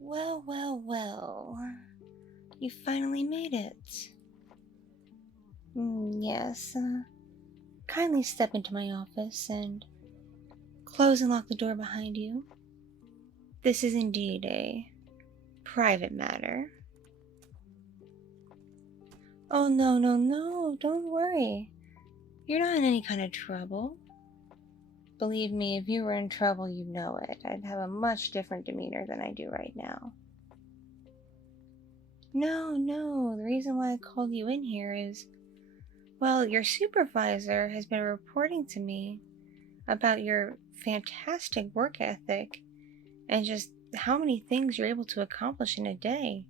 Well, well, well. You finally made it. Yes. Kindly step into my office and close and lock the door behind you. This is indeed a private matter. Oh, no, no, no. Don't worry. You're not in any kind of trouble. Believe me, if you were in trouble, you'd know it. I'd have a much different demeanor than I do right now. No, no. The reason why I called you in here is, well, your supervisor has been reporting to me about your fantastic work ethic and just how many things you're able to accomplish in a day.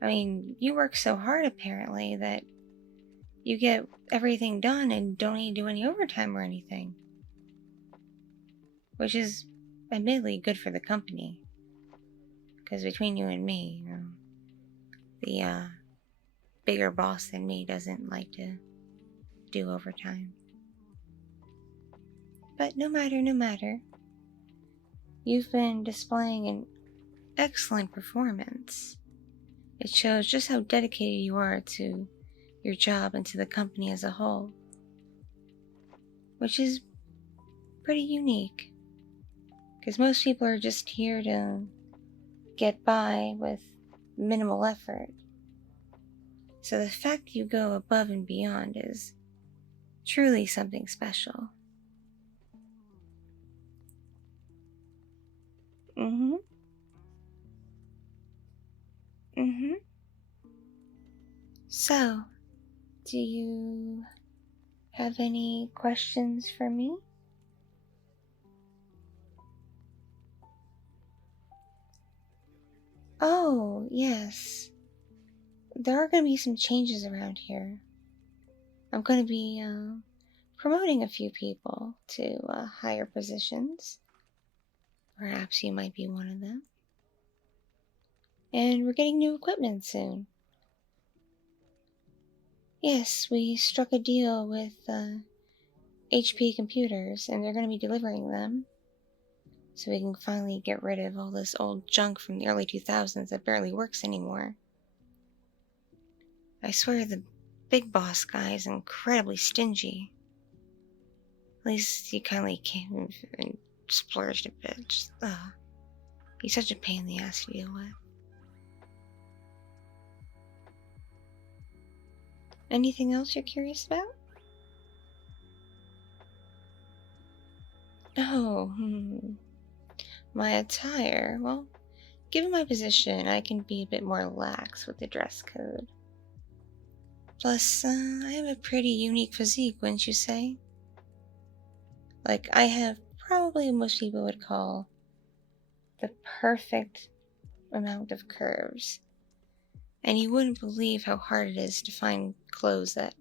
I mean, you work so hard apparently that you get everything done and don't need to do any overtime or anything. Which is admittedly good for the company. Because between you and me, the bigger boss than me doesn't like to do overtime. But no matter. You've been displaying an excellent performance. It shows just how dedicated you are to your job and to the company as a whole, which is pretty unique, because most people are just here to get by with minimal effort. So the fact you go above and beyond is truly something special. Mm-hmm. So, do you have any questions for me? Oh, yes. There are going to be some changes around here. I'm going to be promoting a few people to higher positions. Perhaps you might be one of them. And we're getting new equipment soon. Yes, we struck a deal with HP Computers, and they're going to be delivering them. So we can finally get rid of all this old junk from the early 2000s that barely works anymore. I swear the big boss guy is incredibly stingy. At least he kindly came and splurged a bit. Just, he's such a pain in the ass to deal with. Anything else you're curious about? Oh, my attire. Well, given my position, I can be a bit more lax with the dress code. Plus, I have a pretty unique physique, wouldn't you say? Like, I have probably what most people would call the perfect amount of curves. And you wouldn't believe how hard it is to find clothes that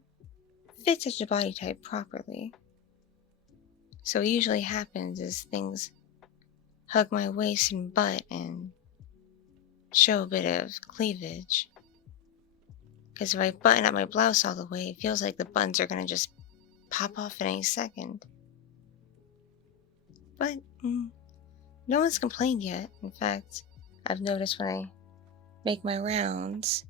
fit such a body type properly. So what usually happens is things hug my waist and butt and show a bit of cleavage. Because if I button up my blouse all the way, it feels like the buttons are going to just pop off at any second. But no one's complained yet. In fact, I've noticed when I make my rounds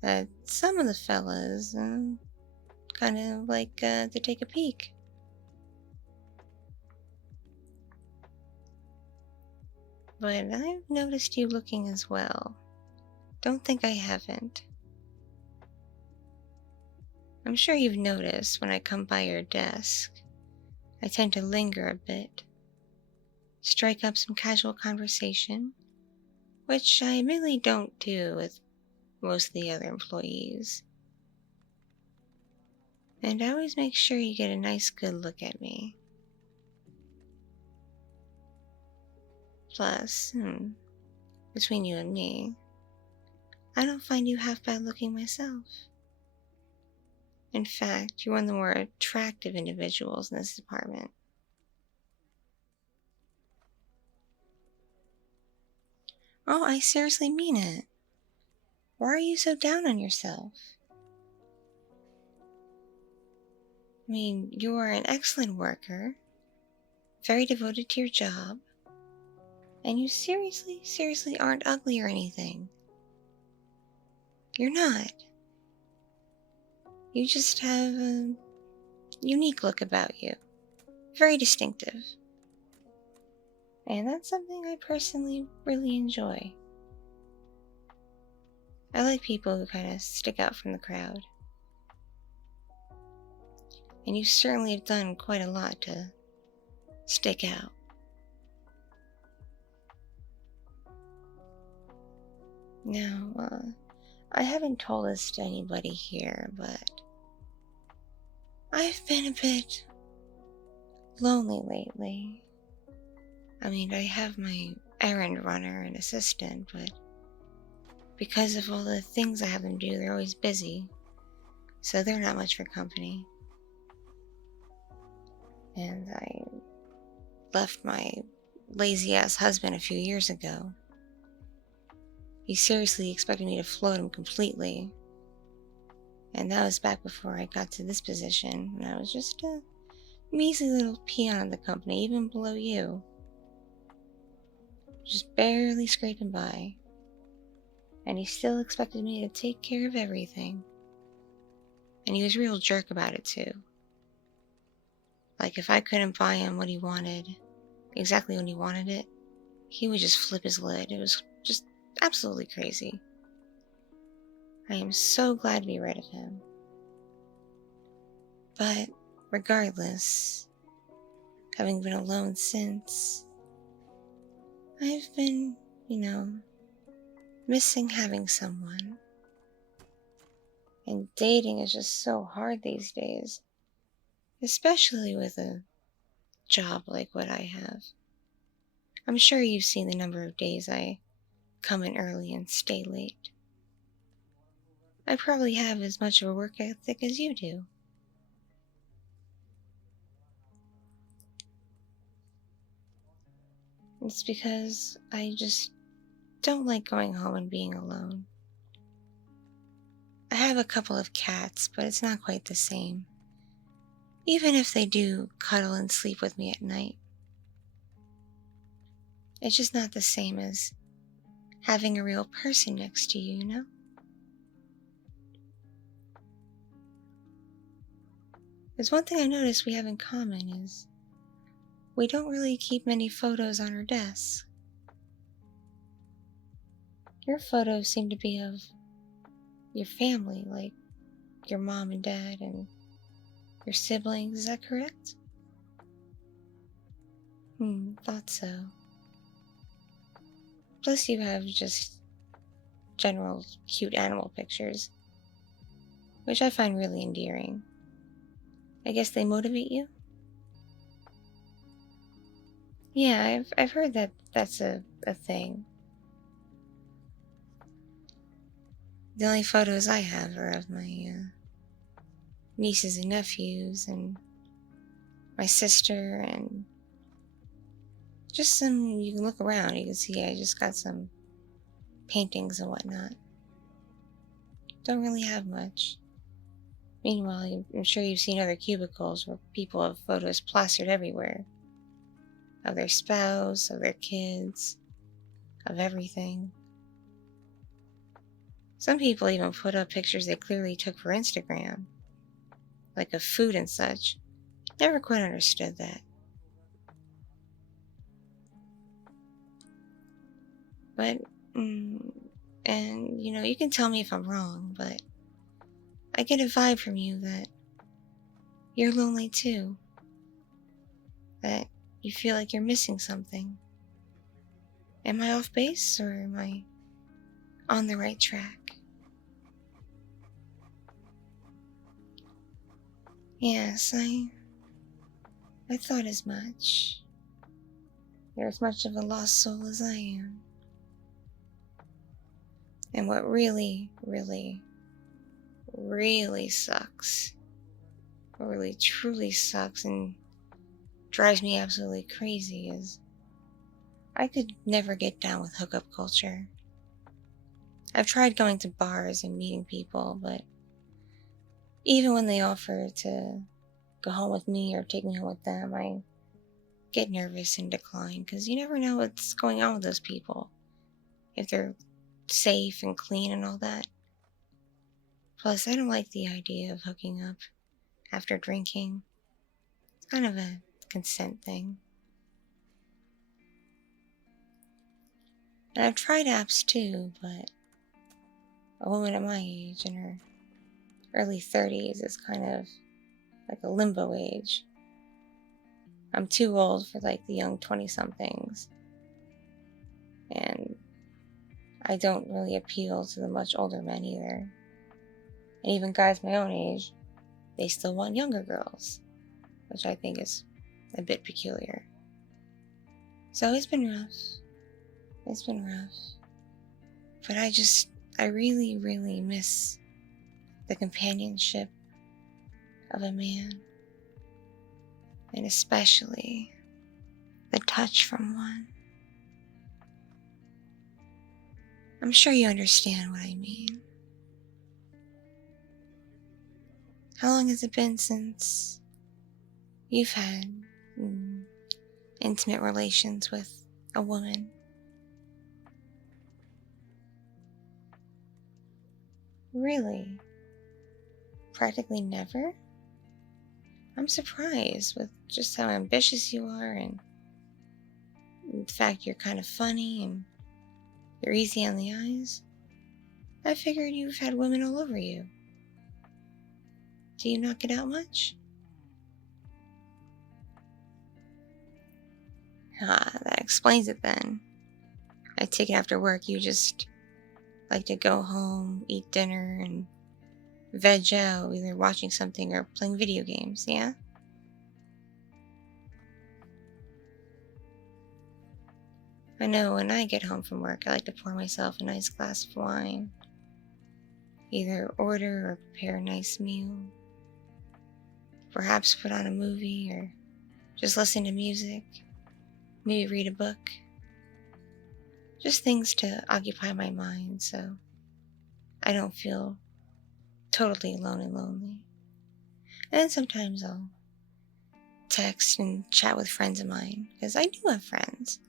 that some of the fellas kind of like to take a peek. But I've noticed you looking as well. Don't think I haven't. I'm sure you've noticed when I come by your desk, I tend to linger a bit, strike up some casual conversation, which I admittedly don't do with most of the other employees. And I always make sure you get a nice good look at me. Plus, between you and me, I don't find you half bad looking myself. In fact, you're one of the more attractive individuals in this department. Oh, I seriously mean it. Why are you so down on yourself? I mean, you are an excellent worker, very devoted to your job, And you seriously aren't ugly or anything. You're not. You just have a unique look about you. Very distinctive. And that's something I personally really enjoy. I like people who kind of stick out from the crowd. And you certainly have done quite a lot to stick out. Now, I haven't told this to anybody here, but I've been a bit lonely lately. I mean, I have my errand runner and assistant, but because of all the things I have them do, they're always busy, so they're not much for company. And I left my lazy-ass husband a few years ago. He seriously expected me to float him completely. And that was back before I got to this position, and I was just a measly little peon of the company, even below you. Just barely scraping by. And he still expected me to take care of everything. And he was a real jerk about it too. Like if I couldn't buy him what he wanted, exactly when he wanted it, he would just flip his lid. It was just absolutely crazy. I am so glad to be rid of him. But regardless, having been alone since, I've been, missing having someone. And dating is just so hard these days, especially with a job like what I have. I'm sure you've seen the number of days I come in early and stay late. I probably have as much of a work ethic as you do. It's because I just don't like going home and being alone. I have a couple of cats, but it's not quite the same. Even if they do cuddle and sleep with me at night. It's just not the same as having a real person next to you, you know? There's one thing I noticed we have in common is we don't really keep many photos on our desks. Your photos seem to be of your family, like your mom and dad and your siblings, is that correct? Thought so. Plus you have just general cute animal pictures, which I find really endearing. I guess they motivate you? Yeah, I've heard that that's a thing. The only photos I have are of my nieces and nephews and my sister, and just some, you can look around, you can see I just got some paintings and whatnot. Don't really have much. Meanwhile, I'm sure you've seen other cubicles where people have photos plastered everywhere. Of their spouse, of their kids, of everything. Some people even put up pictures they clearly took for Instagram, like of food and such. Never quite understood that. But, and you can tell me if I'm wrong, but I get a vibe from you that you're lonely too. That you feel like you're missing something. Am I off base or am I on the right track? Yes, I thought as much. You're as much of a lost soul as I am. And what really, really, really sucks, what really truly sucks and drives me absolutely crazy is I could never get down with hookup culture. I've tried going to bars and meeting people, but even when they offer to go home with me or take me home with them, get nervous and decline, because you never know what's going on with those people, if they're safe and clean and all that. Plus, I don't like the idea of hooking up after drinking. It's kind of a consent thing. And I've tried apps too, but a woman at my age, in her early 30s, is kind of like a limbo age. I'm too old for like the young 20-somethings. And I don't really appeal to the much older men either. And even guys my own age, they still want younger girls, which I think is a bit peculiar. So it's been rough. It's been rough. But I really, really miss the companionship of a man. And especially the touch from one. I'm sure you understand what I mean. How long has it been since you've had intimate relations with a woman? Really? Practically never? I'm surprised with just how ambitious you are, and the fact you're kind of funny and you're easy on the eyes. I figured you've had women all over you. Do you knock it out much? Ah, that explains it then. I take it after work you just like to go home, eat dinner, and veg out, either watching something or playing video games, yeah? I know when I get home from work, I like to pour myself a nice glass of wine. Either order or prepare a nice meal. Perhaps put on a movie or just listen to music. Maybe read a book. Just things to occupy my mind so I don't feel totally alone and lonely. And then sometimes I'll text and chat with friends of mine, because I do have friends.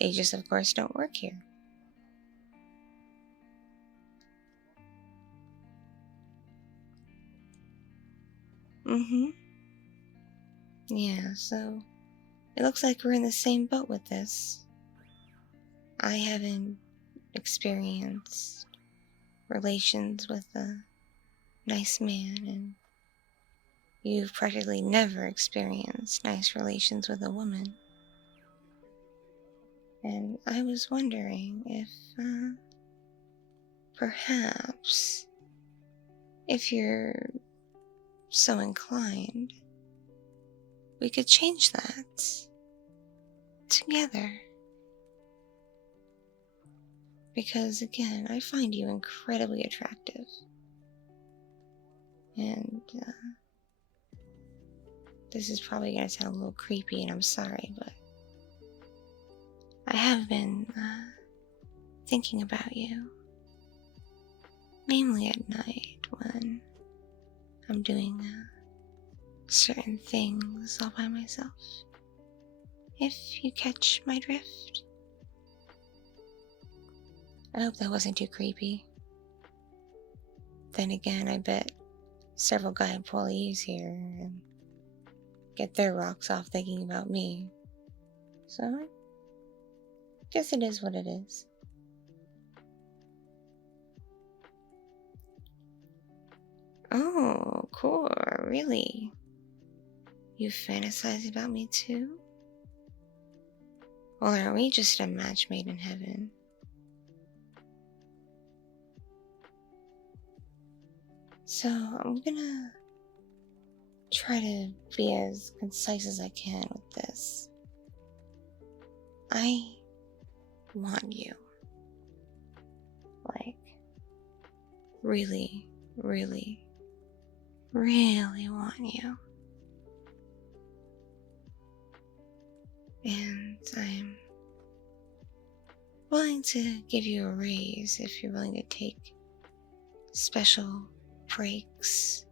They just, of course, don't work here. Yeah, so it looks like we're in the same boat with this. I haven't experienced relations with a nice man, and you've practically never experienced nice relations with a woman. And I was wondering if, perhaps, if you're so inclined, we could change that together. Because again, I find you incredibly attractive. And this is probably going to sound a little creepy, and I'm sorry, but I have been thinking about you. Mainly at night when I'm doing certain things all by myself. If you catch my drift. I hope that wasn't too creepy. Then again, I bet several guy employees here and get their rocks off thinking about me. So I guess it is what it is. Oh, cool, really? You fantasize about me too? Or are we just a match made in heaven? So I'm gonna try to be as concise as I can with this. I want you. Like, really, really, really want you. And I'm willing to give you a raise if you're willing to take special breaks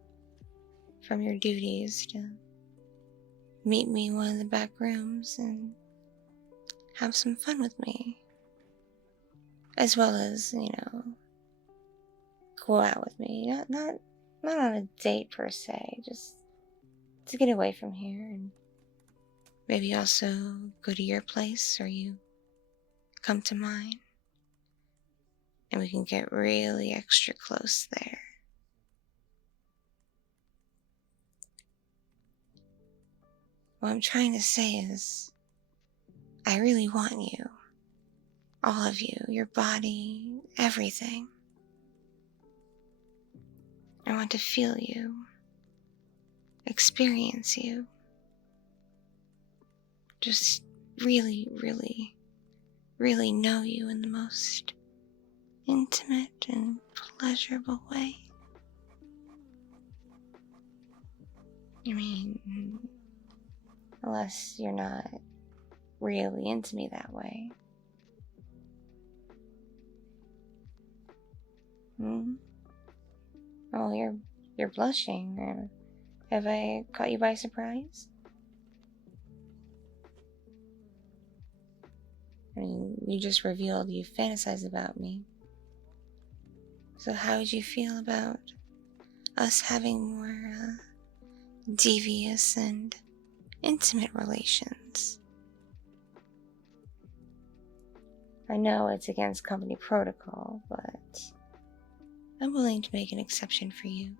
from your duties to meet me in one of the back rooms and have some fun with me. As well as, go out with me. Not on a date per se, just to get away from here, and maybe also go to your place or you come to mine, and we can get really extra close there. What I'm trying to say is, I really want you. All of you, your body, everything. I want to feel you, experience you. Just really, really, really know you in the most intimate and pleasurable way. I mean, unless you're not really into me that way. Oh, you're blushing. Have I caught you by surprise? I mean, you just revealed you fantasize about me. So how would you feel about us having more devious and intimate relations? I know it's against company protocol, but I'm willing to make an exception for you.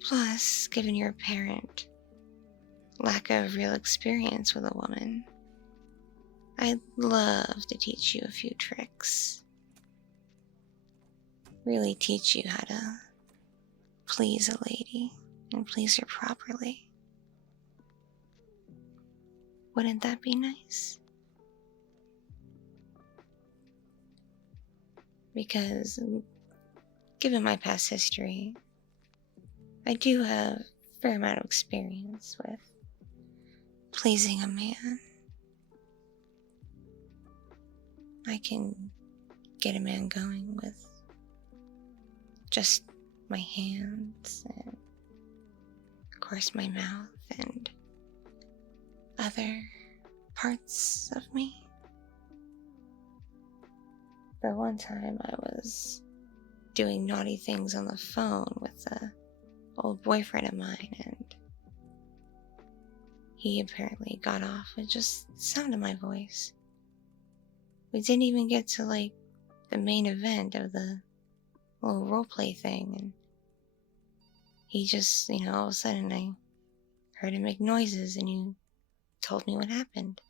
Plus, given your apparent lack of real experience with a woman, I'd love to teach you a few tricks. Really teach you how to please a lady and please her properly. Wouldn't that be nice? Because, given my past history, I do have a fair amount of experience with pleasing a man. I can get a man going with just my hands and, of course, my mouth and other parts of me. But one time I was doing naughty things on the phone with an old boyfriend of mine, and he apparently got off with just the sound of my voice. We didn't even get to the main event of the little roleplay thing, and he just, all of a sudden I heard him make noises and he told me what happened.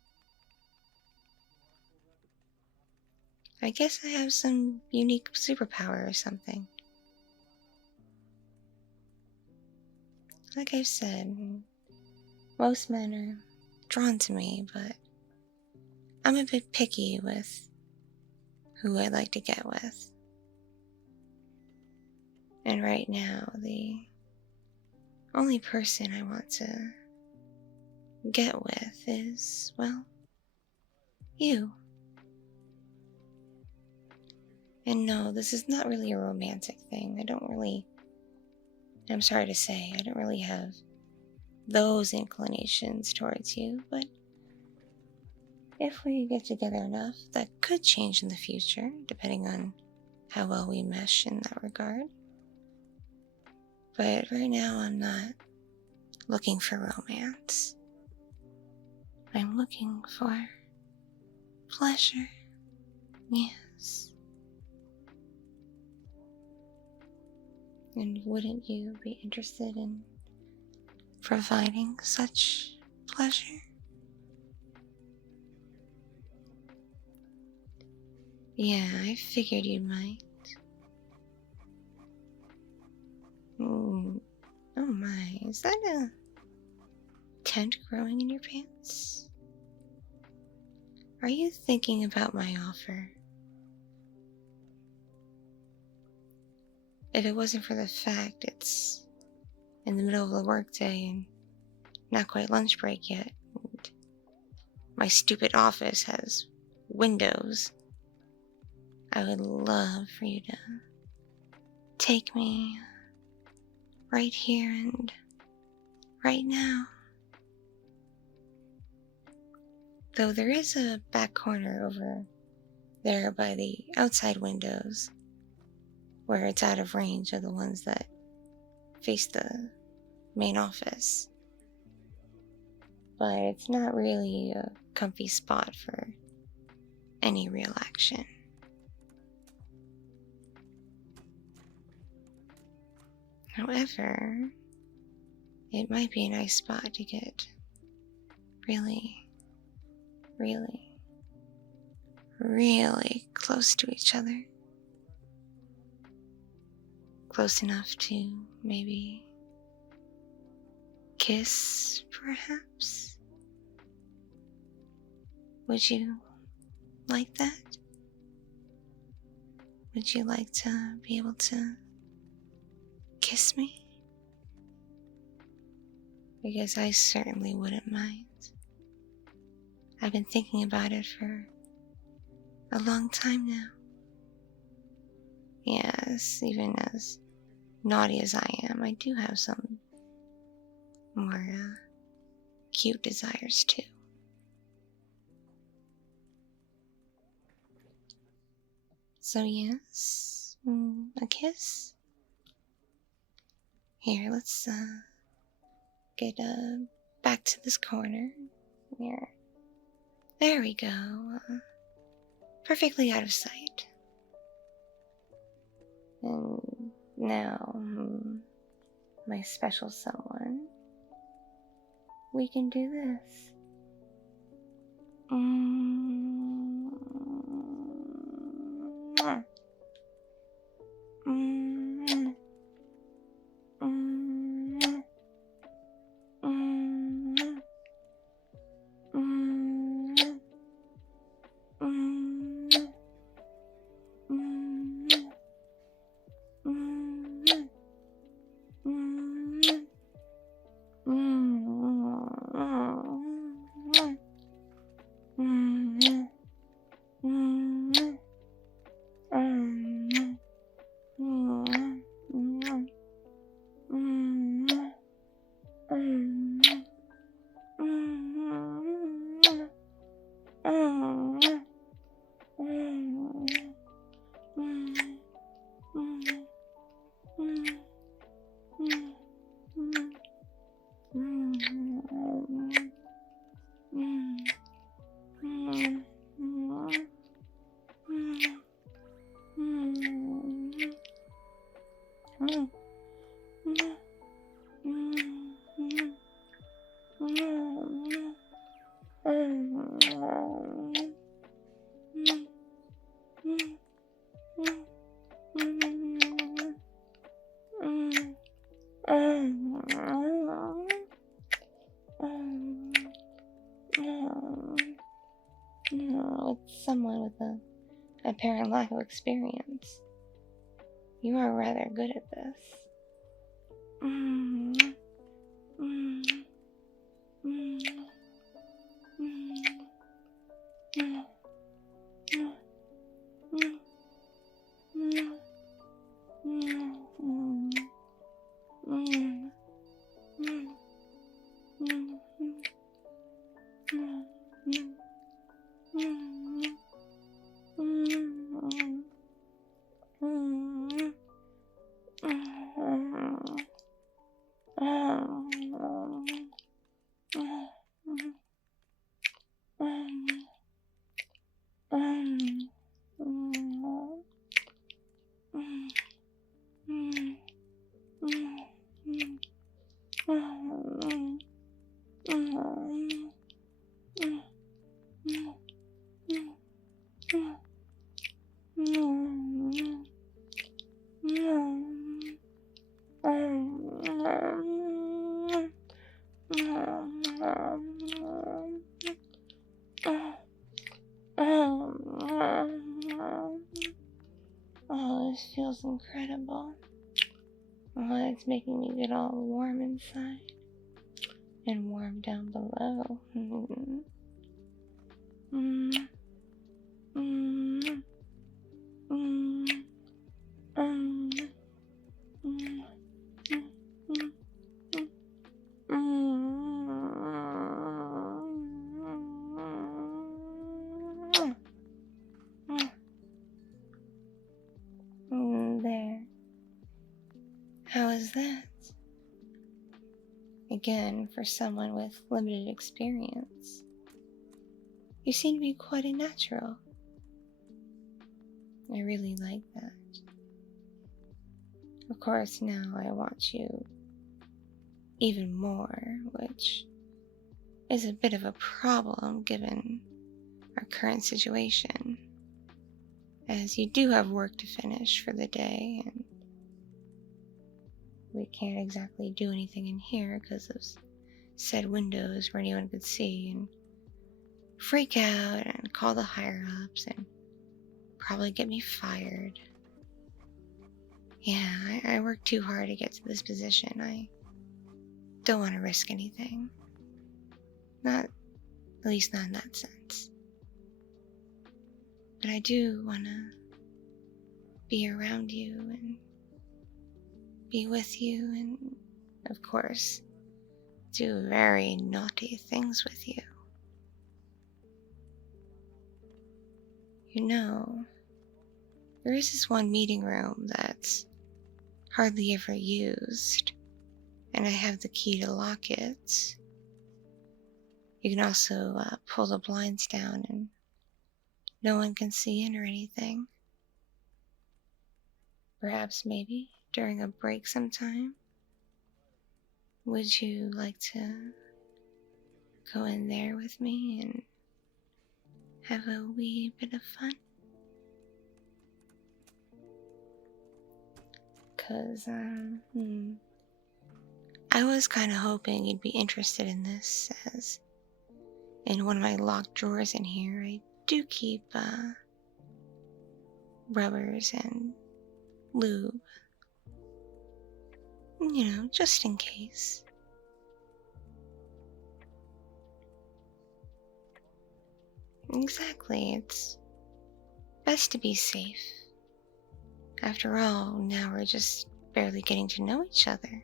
I guess I have some unique superpower or something. Like I've said, most men are drawn to me, but I'm a bit picky with who I'd like to get with. And right now, the only person I want to get with is, well, you. And no, this is not really a romantic thing. I'm sorry to say, I don't really have those inclinations towards you, but if we get together enough, that could change in the future, depending on how well we mesh in that regard. But right now, I'm not looking for romance. I'm looking for pleasure. Yes. And wouldn't you be interested in providing such pleasure? Yeah, I figured you might. Oh my, is that a tent growing in your pants? Are you thinking about my offer? If it wasn't for the fact it's in the middle of the workday and not quite lunch break yet, and my stupid office has windows, I would love for you to take me right here and right now. Though there is a back corner over there by the outside windows where it's out of range of the ones that face the main office. But it's not really a comfy spot for any real action. However, it might be a nice spot to get really, really, really close to each other. Close enough to maybe kiss, perhaps? Would you like that? Would you like to be able to kiss me? Because I certainly wouldn't mind. I've been thinking about it for a long time now. Yes, even as naughty as I am, I do have some more cute desires too. So yes, a kiss. Here, let's get back to this corner. Here. There we go. Perfectly out of sight. And now, my special someone, we can do this. With someone with an apparent lack of experience, you are rather good at this. Oh, this feels incredible. Oh, it's making me get all warm inside and warm down below. Again, for someone with limited experience, you seem to be quite a natural. I really like that. Of course, now I want you even more, which is a bit of a problem given our current situation, as you do have work to finish for the day, and we can't exactly do anything in here because of said windows where anyone could see and freak out and call the higher-ups and probably get me fired. Yeah, I worked too hard to get to this position. I don't want to risk anything. Not, at least not in that sense. But I do want to be around you and be with you and, of course, do very naughty things with you. You know, there is this one meeting room that's hardly ever used, and I have the key to lock it. You can also pull the blinds down and no one can see in or anything. Perhaps maybe during a break sometime. Would you like to go in there with me and have a wee bit of fun? 'Cause, I was kind of hoping you'd be interested in this, as in one of my locked drawers in here, I do keep, rubbers and lube. You know, just in case. Exactly, it's best to be safe. After all, now we're just barely getting to know each other.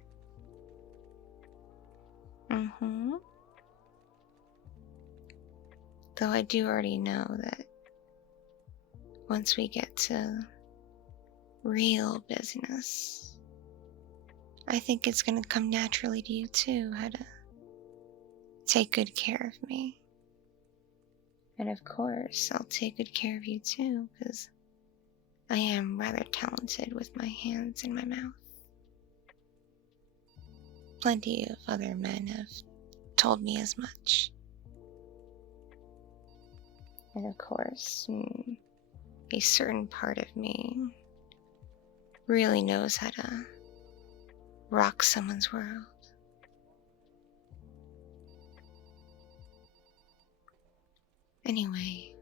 Though I do already know that once we get to real business, I think it's gonna come naturally to you too, how to take good care of me. And of course, I'll take good care of you too, because I am rather talented with my hands and my mouth. Plenty of other men have told me as much. And of course, a certain part of me really knows how to rock someone's world. Anyway,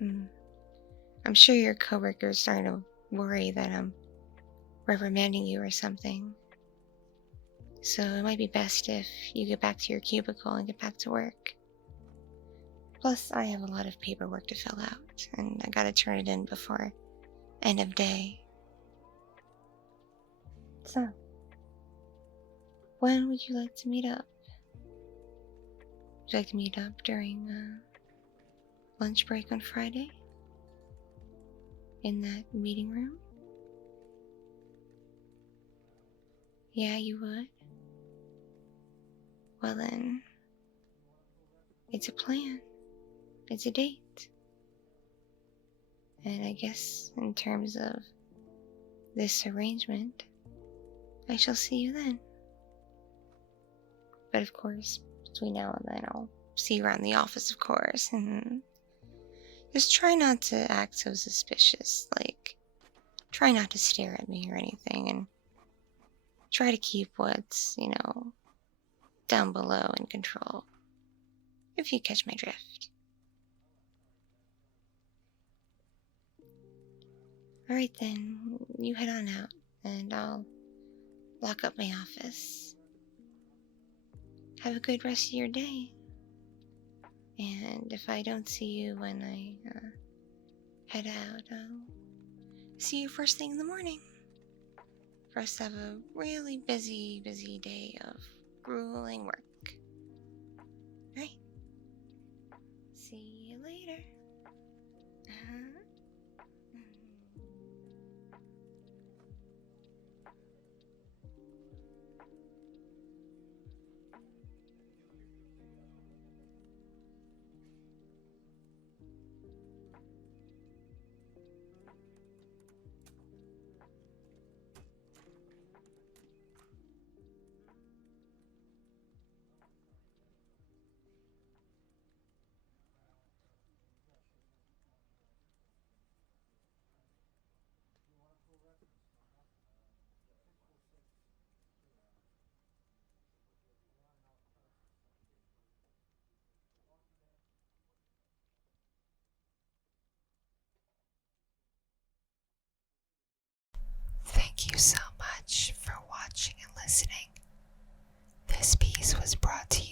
I'm sure your coworkers are starting to worry that I'm reprimanding you or something. So it might be best if you get back to your cubicle and get back to work. Plus, I have a lot of paperwork to fill out, and I gotta turn it in before end of day. So, when would you like to meet up? Would you like to meet up during lunch break on Friday? In that meeting room? Yeah, you would? Well then, it's a plan. It's a date. And I guess in terms of this arrangement, I shall see you then. But of course, between now and then, I'll see you around the office, of course. Just try not to act so suspicious. Like, try not to stare at me or anything, and try to keep what's, down below in control. If you catch my drift. Alright then, you head on out, and I'll lock up my office. Have a good rest of your day. And if I don't see you when I head out, I'll see you first thing in the morning. For us to have a really busy day of grueling work. Right? See you later. was brought to